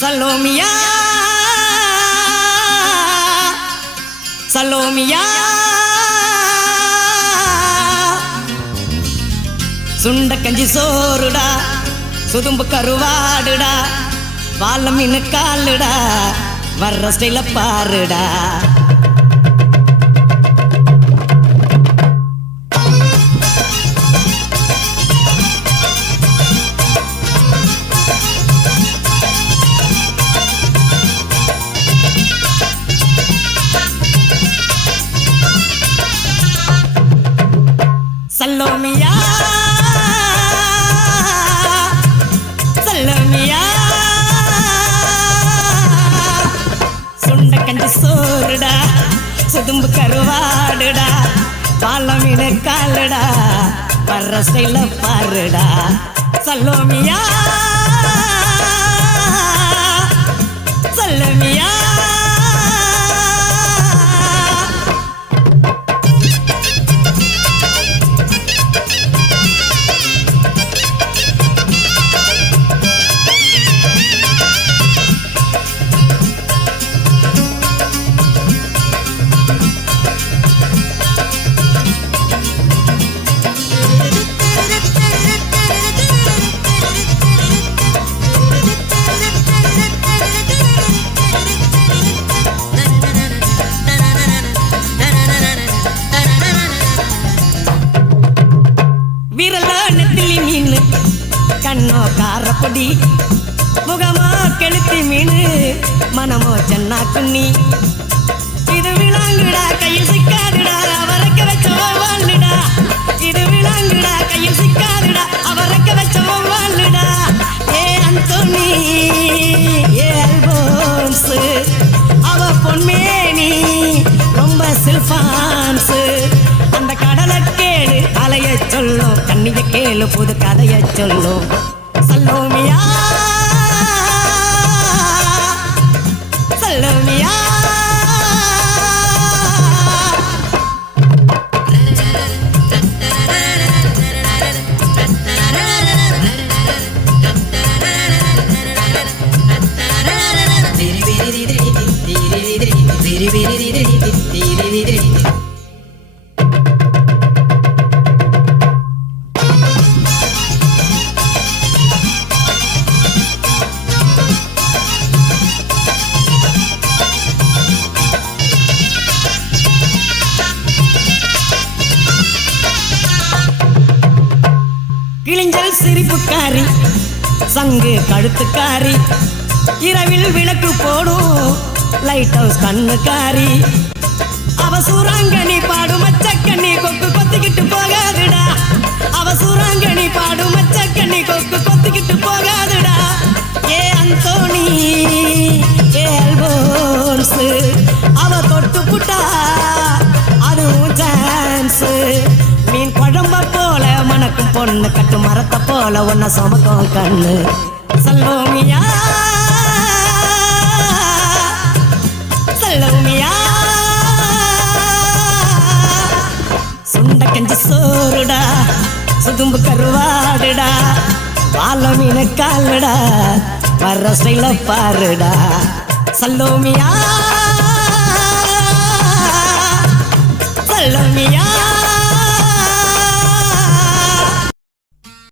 சலோமியா சலோமியா சுண்ட கஞ்சி சோறுடா சுதும்பு கருவாடுடா வாழ மீன் காலுடா வர்ற ஸ்டைல பாருடா சலோமியா சலோமியா சுண்ட கஞ்சி சோறுடா சுதும்பு கருவாடுடா வாழ மீன் காலுடா வர்ற ஸ்டைல பாருடா சலோமியா சலோமியா கண்ணோ காரப்பொடி முகமோ கெளுத்தி மீன் மனமோ சென்னா குன்னி இது விளாங்குடா கையில் சிக்காதுடா அவரக்க வச்சோ வாழுடா இது விளாங்குடா கையில் சிக்காதுடா அவரக்க வச்சோ வாழுடா ஏ அந்தோனி ஏ அல்போன்ஸ் அவ பொன்மேனி ரொம்ப சில்பான்ஸ் அந்த கடலை கேளு அலைய சொல்லும் கண்ணிய கேளு புது கதைய சொல்லும் சலோமியா சலோமியா கிழிஞ்சல் சிரிப்புக்காரி சங்கு கழுத்துக்காரி இரவில் விளக்கு போடும் லைட் ஹவுஸ் கண்ணுக்காரி அவ சூறாங்கனி பாடும் மச்சக்கண்ணி கொக்கு கொத்திக்கிட்டு போகாதுடா அவ சூறாங்கனி பாடும் மச்சக்கண்ணி கொக்கு கொத்திக்கிட்டு போகாதுடா ஏ அந்தோனி ஏ அல்போன்ஸ் அவ தொட்டு புட்டா அதுவும் சான்ஸ் மீன் குழம்ப போல மணக்கும் பொண்ணு கட்டு மரத்தை போல ஒன்ன சுமக்கும் கண்ணு சலோமியா சலோமியா சுண்ட கஞ்சி சோறுடா சுதும்பு கருவாடுடா வாழ மீன் காலுடா வர்ற ஸ்டைல பாருடா சலோமியா சலோமியா